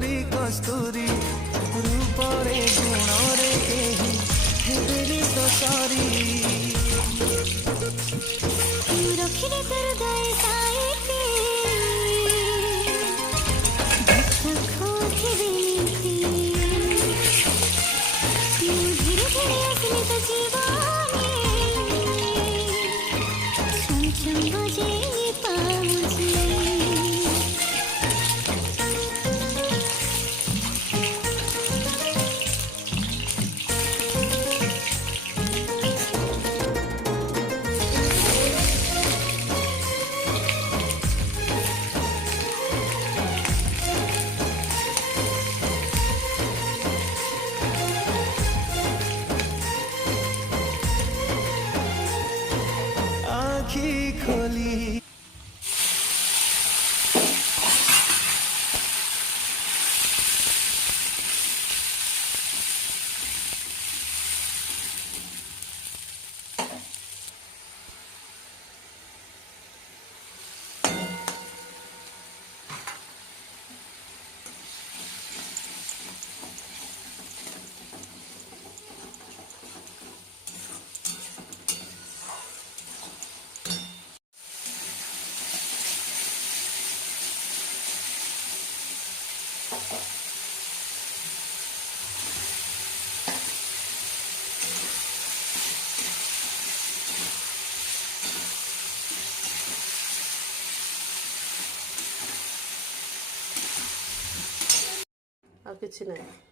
କସ୍ତୁରୀ କସ୍ତୁରୀ ରୂପରେ ଗୁଣରେ କେହି ହେବେନି ତ ସରି ରଖିଲେ ତୋର ଗାଏ ସାଇତେ ଖୋଥିବେ নীতি ମୁଁ ଧୀରେ ଧୀରେ ଆସିଲି ତ ଜୀବନେ ଛମ ଛମ ବଜେଇ ପାଉଁଜି ଆଖି ଖୋଲି ଆଉ କିଛି ନାହିଁ।